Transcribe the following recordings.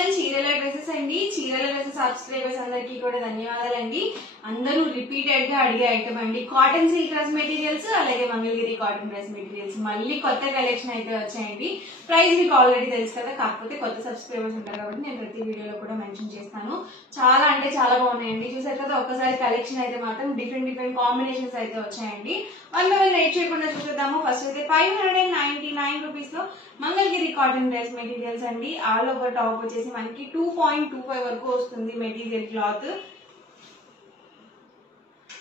And చీరల dresses అండి. చీరల డ్రెస్సెస్ సబ్స్క్రైబర్స్ అందరికీ కూడా ధన్యవాదాలండి. అందరూ రిపీటెడ్ గా అడిగే ఐటమ్ అండి. కాటన్ సిల్క్ డ్రెస్ మెటీరియల్స్, అలాగే మంగళగిరి కాటన్ డ్రెస్ మెటీరియల్స్ మళ్ళీ కొత్త కలెక్షన్ అయితే వచ్చాయండి. ప్రైస్ మీకు ఆల్రెడీ తెలుసు కదా, కాకపోతే కొత్త సబ్స్క్రైబర్స్ ఉంటారు కాబట్టి నేను ప్రతి వీడియోలో కూడా మెన్షన్ చేస్తాను. చాలా అంటే చాలా బాగున్నాయండి. చూసారు కదా, ఒక్కసారి కలెక్షన్ అయితే మాత్రం డిఫరెంట్ కాంబినేషన్స్ అయితే వచ్చాయండి. వన్ బై వన్ వెయిట్ చేయకుండా చూసేద్దాము. ఫస్ట్ అయితే 599 రూపీస్ లో మంగళగిరి కాటన్ డ్రెస్ మెటీరియల్స్ అండి. ఆల్ ఓవర్ టాప్ వచ్చేసి మనకి 2.25 వరకు వస్తుంది మెటీరియల్ క్లాత్.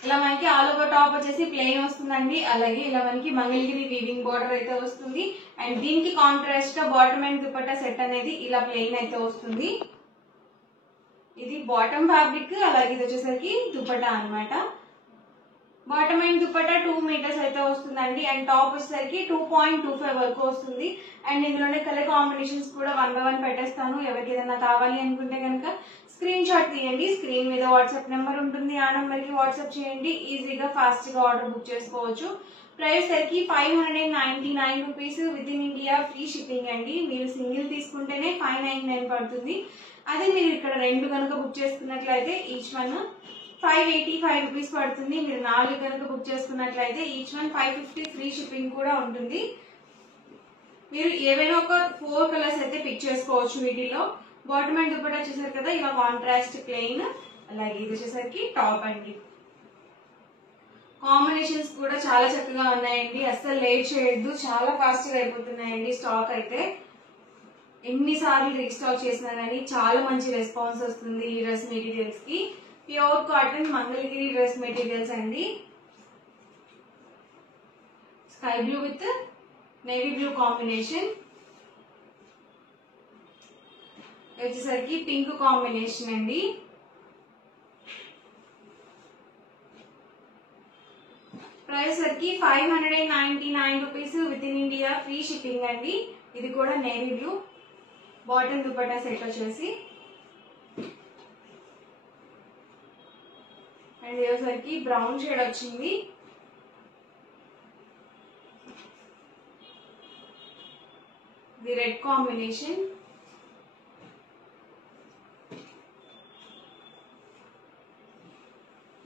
ఇలా మనకి ఆల్ ఓవర్ టాప్ వచ్చేసి ప్లెయిన్ వస్తుందండి. అలాగే ఇలా మనకి మంగళగిరి వీవింగ్ బోర్డర్ అయితే వస్తుంది. అండ్ దీనికి కాంట్రాస్ట్ గా బాటమ్ అండ్ దుపట్టా సెట్ అనేది ఇలా ప్లెయిన్ అయితే వస్తుంది. ఇది బాటమ్ ఫ్యాబ్రిక్, అలాగే ఇది వచ్చేసరికి దుపట్టా అనమాట. బాటమ్ అండ్ దుపట్టా 2 మీటర్స్ అయితే వస్తుందండి. అండ్ టాప్ వచ్చేసరికి 2.25 వరకు వస్తుంది. అండ్ ఇందులోనే కలర్ కాంబినేషన్స్ కూడా వన్ బై వన్ పెట్టేస్తాను. ఎవరికి ఏదైనా కావాలి అనుకుంటే కనుక స్క్రీన్ షాట్ తీయండి. స్క్రీన్ మీద వాట్సాప్ నెంబర్ ఉంటుంది, ఆ నెంబర్ కి వాట్సాప్ చేయండి. ఈజీగా ఫాస్ట్ గా ఆర్డర్ బుక్ చేసుకోవచ్చు. ప్రైస్ సరికి 599 rupees. Within India free shipping అండి. మీరు సింగిల్ తీసుకుంటేనే 599 పడుతుంది. అదే మీరు ఇక్కడ రెండు కనుక బుక్ చేసుకున్నట్లయితే ఈచ్ వన్ 585 రూపీస్ పడుతుంది. మీరు 4 కనుక బుక్ చేసుకున్నట్లయితే ఈచ్ వన్ 550 ఫ్రీ షిప్పింగ్ కూడా ఉంటుంది. మీరు ఏవైనా ఒక 4 కలర్స్ అయితే పిక్ చేసుకోవచ్చు వీటిలో. బాటమ్ అండ్ దుపట్టా వచ్చేసరికి కదా ఇలా కాంట్రాస్ట్ ప్లెయిన్, అలాగే ఇది వచ్చేసరికి టాప్ అండి. కాంబినేషన్స్ కూడా చాలా చక్కగా ఉన్నాయండి. అస్సలు లేట్ చేయొద్దు, చాలా ఫాస్ట్ గా అయిపోతున్నాయండి. స్టాక్ అయితే ఎన్నిసార్లు రీస్టాక్ చేసినా కానీ చాలా మంచి రెస్పాన్స్ వస్తుంది ఈ డ్రెస్ మెటీరియల్స్ కి. Pure cotton Mangalagiri dress materials అండి. Sky blue with navy blue combination, వచ్చేసరికి పింక్ కాంబినేషన్ అండి. ప్రైస్ సరికి 599 rupees. Within India free shipping అండి. ఇది కూడా navy blue. Bottom dupatta set వచ్చేసి అండ్ ఇదేసరికి బ్రౌన్ షేడ్ వచ్చింది. ఇది రెడ్ కాంబినేషన్.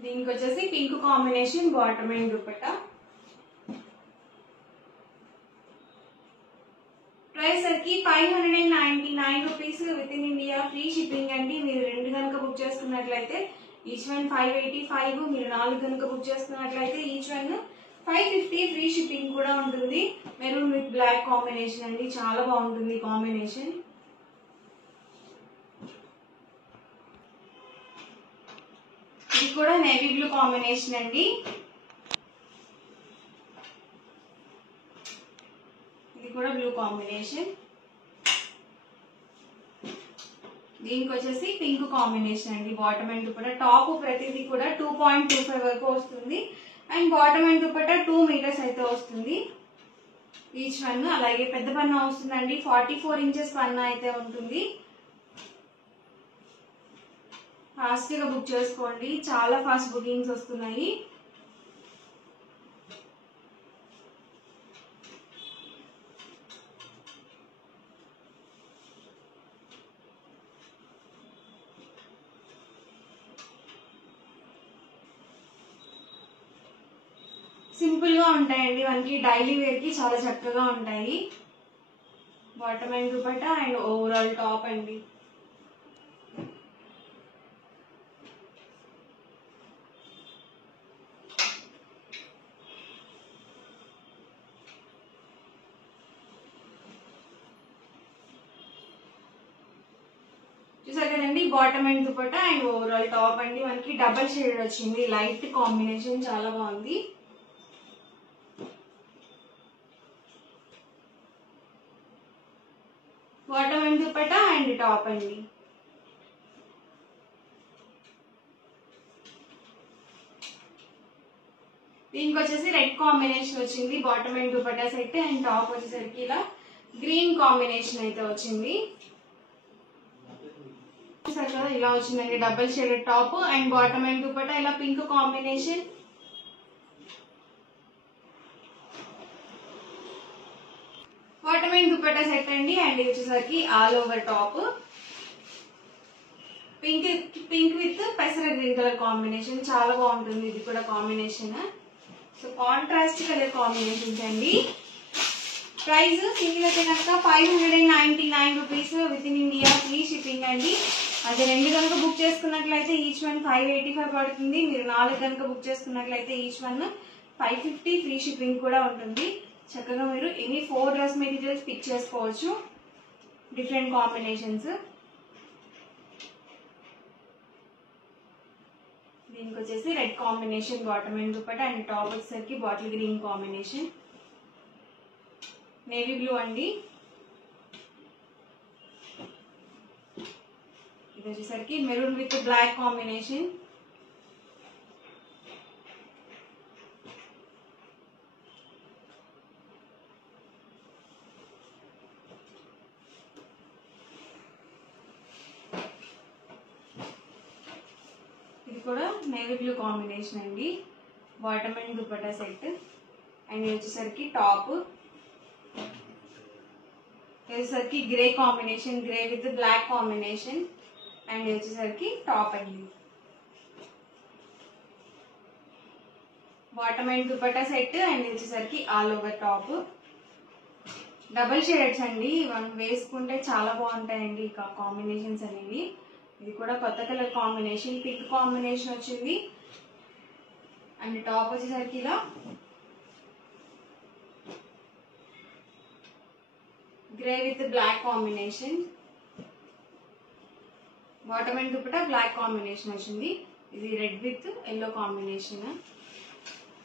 దీనికి వచ్చేసి pink combination bottom and dupatta. Price సరికి 599 rupees. Within India free shipping అండి. మీరు రెండు కనుక బుక్ చేసుకున్నట్లయితే ఈచ్ వన్ 585. మీరు 4 కనుక బుక్ చేసుకున్నట్లయితే ఈచ్ వన్ 550 ఫ్రీ షిప్పింగ్ కూడా ఉంటుంది. మెరూన్ విత్ బ్లాక్ కాంబినేషన్ అండి. చాలా బాగుంటుంది కాంబినేషన్. ఇది కూడా నేవీ బ్లూ కాంబినేషన్ అండి. ఇది కూడా బ్లూ కాంబినేషన్. దీనికి వచ్చేసి పింక్ కాంబినేషన్ అండి. బాటమ్ అండ్ దుపట్టా టాప్ ప్రతిదీ కూడా 2.25 వరకు వస్తుంది. And bottom and dupatta 2 meters అయితే వస్తుంది ఈచ్ వన్. అలాగే పెద్ద పన్నా వస్తుందండి. 44 ఇంచెస్ పన్నా అయితే ఉంటుంది. ఫాస్ట్ గా బుక్ చేసుకోండి, చాలా ఫాస్ట్ బుకింగ్స్ వస్తున్నాయి. సింపుల్ గా ఉంటాయండి. మనకి డైలీ వేర్ కి చాలా చక్కగా ఉంటాయి. Bottom and dupatta and overall top అండి. చూసారు కదండి, bottom and dupatta and overall top అండి. మనకి డబల్ షేడ్ వచ్చింది. లైట్ కాంబినేషన్ చాలా బాగుంది. Bottom and dupatta and top అండి. దీనికి వచ్చేసి రెడ్ కాంబినేషన్ వచ్చింది. Bottom and dupatta set and top వచ్చేసరికి ఇలా గ్రీన్ కాంబినేషన్ అయితే వచ్చింది. ఇలా వచ్చిందండి double shaded top and bottom and dupatta ఇలా pink combination. Bottom and dupatta set అండి. అండ్ ఇది వచ్చేసరికి all over top. Pink pink with పెసర గ్రీన్ కలర్ కాంబినేషన్, చాలా బాగుంటుంది ఇది కూడా combination. So contrast colour combinations అండి. ప్రైస్ సింగిల్ అయితే కనుక 599 rupees within India, free shipping అండి. అదే 2 కనుక బుక్ చేసుకున్నట్లయితే ఈచ్ వన్ 585 పడుతుంది. మీరు 4 కనుక బుక్ చేసుకున్నట్లయితే ఈచ్ వన్ 550, ఫ్రీ షిప్పింగ్ కూడా ఉంటుంది. చక్కగా మీరు ఎనీ 4 డ్రెస్ మెటీరియల్స్ పిక్ చేసుకోవచ్చు, డిఫరెంట్ కాంబినేషన్స్. దీనికి వచ్చేసి red combination bottom and dupatta, and top వచ్చేసరికి bottle green combination, navy blue అండి. ఇది వచ్చేసరికి మెరూన్ విత్ బ్లాక్ కాంబినేషన్. ఇది కూడా నేవీ బ్లూ కాంబినేషన్ అండి, bottom and dupatta set. And ఇది వచ్చేసరికి టాప్, వచ్చేసరికి grey combination, grey with black combination. And వచ్చేసరికి టాప్ అండి, bottom and dupatta set. And వచ్చేసరికి all over top, double shades అండి. మనం వేసుకుంటే చాలా బాగుంటాయండి ఇక కాంబినేషన్స్ అనేవి. ఇది కూడా కొత్త కలర్ కాంబినేషన్, పింక్ కాంబినేషన్ వచ్చింది. అండ్ టాప్ వచ్చేసరికి ఇలా grey with black combination, bottom and dupatta black combination వచ్చింది. ఇది red with yellow combination.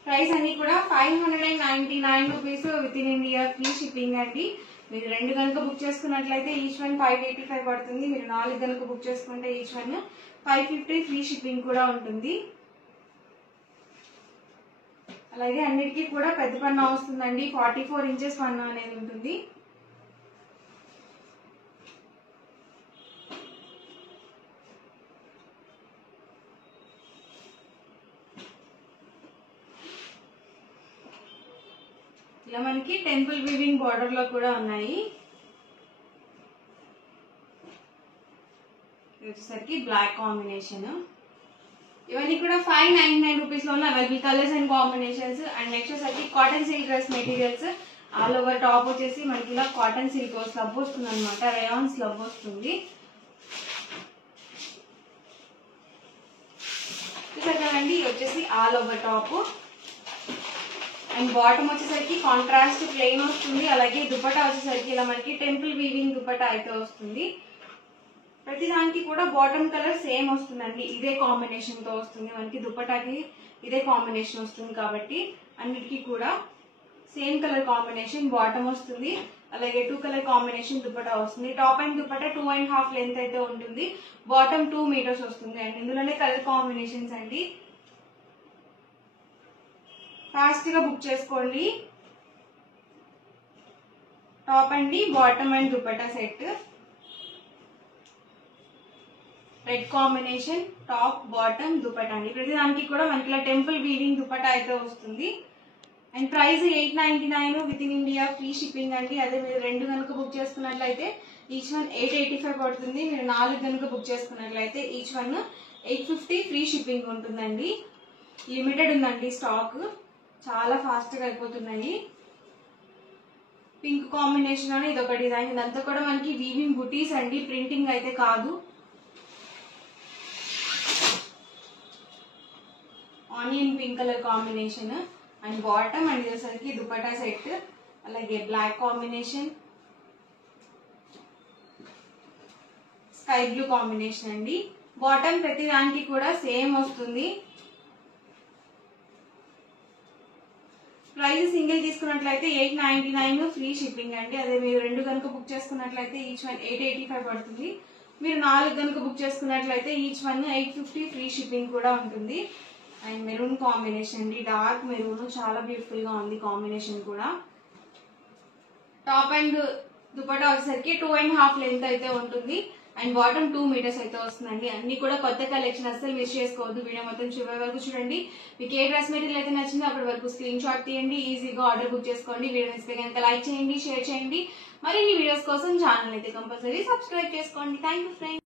Price అన్ని కూడా 599 rupees within India, free shipping అండి. మీరు 2 కనుక బుక్ చేసుకున్నట్లయితే ఈచ్ వన్ 585 పడుతుంది. మీరు 4 కనుక బుక్ చేసుకుంటే ఈచ్ వన్ 550, ఫ్రీ షిప్పింగ్ కూడా ఉంటుంది. అలాగే అన్నిటికీ కూడా పెద్ద పన్ను వస్తుందండి, 44 ఇంచెస్ పన్ను అనేది ఉంటుంది. ఇలా మనకి టెంపుల్ వీవింగ్ బార్డర్ లో కూడా ఉన్నాయి. వచ్చేసరికి బ్లాక్ కాంబినేషన్. ఇవన్నీ కూడా 599 రూపీస్ లో ఉన్న available colours and combinations. And next వచ్చేసరికి cotton silk dress materials. All over top వచ్చేసి మనకి ఇలా కాటన్ సిల్క్ స్లబ్ వస్తుంది అనమాట, రేయాన్ స్లబ్ వస్తుంది. చూసారు కదండి, వచ్చేసి all over top. And bottom వచ్చేసరికి కాంట్రాస్ట్ ప్లెయిన్ వస్తుంది. అలాగే దుపట్టా వచ్చేసరికి ఇలా మనకి టెంపుల్ వీవింగ్ దుపట్టా అయితే వస్తుంది. ప్రతి దానికి కూడా బాటమ్ కలర్ సేమ్ వస్తుందండి, ఇదే కాంబినేషన్ తో వస్తుంది. మనకి దుపట్టాకి ఇదే కాంబినేషన్ వస్తుంది కాబట్టి అన్నిటికీ కూడా సేమ్ కలర్ కాంబినేషన్ బాటమ్ వస్తుంది. అలాగే 2 కలర్ కాంబినేషన్ దుపట్టా వస్తుంది. టాప్ అండ్ దుపట్టా 2.5 లెంత్ అయితే ఉంటుంది. బాటమ్ 2 మీటర్స్ వస్తుంది. అండ్ ఇందులోనే కలర్ కాంబినేషన్స్ అండి. ఫాస్ట్ గా బుక్ చేసుకోండి. టాప్ అండి, bottom and dupatta set, red combination, top bottom dupatta అండి. ప్రతి దానికి కూడా మనకి ఇలా టెంపుల్ వీవింగ్ దుపట్టా అయితే వస్తుంది. And price 899 with in India, free shipping అండి. అదే మీరు 2 కనుక బుక్ చేసుకున్నట్లయితే ఈచ్ వన్ 885 పడుతుంది. మీరు 4 కనుక బుక్ చేసుకున్నట్లయితే ఈచ్ వన్ 850, ఫ్రీ షిప్పింగ్ ఉంటుందండి. లిమిటెడ్ ఉందండి స్టాక్, చాలా ఫాస్ట్ గా అయిపోతున్నాయి. పింక్ కాంబినేషన్ అని ఇదొక డిజైన్, ఇదంతా కూడా మనకి వీవింగ్ బుటీస్ అండి, ప్రింటింగ్ అయితే కాదు. Onion pink colour combination and bottom. And ఇదేసరికి దుపట్టా సెట్, అలాగే black combination, sky blue combination అండి. బాటమ్ ప్రతి దానికి కూడా సేమ్ వస్తుంది. ప్రైస్ సింగిల్ తీసుకున్నట్లయితే 899, ఫ్రీ షిప్పింగ్ అండి. అదే మీరు 2 కనుక బుక్ చేసుకున్నట్లయితే ఈచ్ వన్ 885 పడుతుంది. మీరు 4 కనుక బుక్ చేసుకున్నట్లయితే ఈచ్ వన్ 850, ఫ్రీ షిప్పింగ్ కూడా ఉంటుంది. అండ్ మెరూన్ కాంబినేషన్ అండి, డార్క్ మెరూన్, చాలా బ్యూటిఫుల్ గా ఉంది కాంబినేషన్ కూడా. టాప్ అండ్ దుపట్టా వచ్చేసరికి 2.5 లెంత్ అయితే ఉంటుంది. అండ్ బాటమ్ 2 మీటర్స్ అయితే వస్తుందండి. అన్ని కూడా కొత్త కలెక్షన్, అస్సలు మిస్ చేసుకోవద్దు. వీడియో మొత్తం చివరి వరకు చూడండి. మీకు ఏ డ్రెస్ మెటీరియల్ అయితే నచ్చిందో అప్పటి వరకు స్క్రీన్ షాట్ తీయండి, ఈజీగా ఆర్డర్ బుక్ చేసుకోండి. వీడియో నచ్చితే కనుక లైక్ చేయండి, షేర్ చేయండి. మరిన్ని వీడియోస్ కోసం ఛానల్ అయితే కంపల్సరీ సబ్స్క్రైబ్ చేసుకోండి. Thank you friends.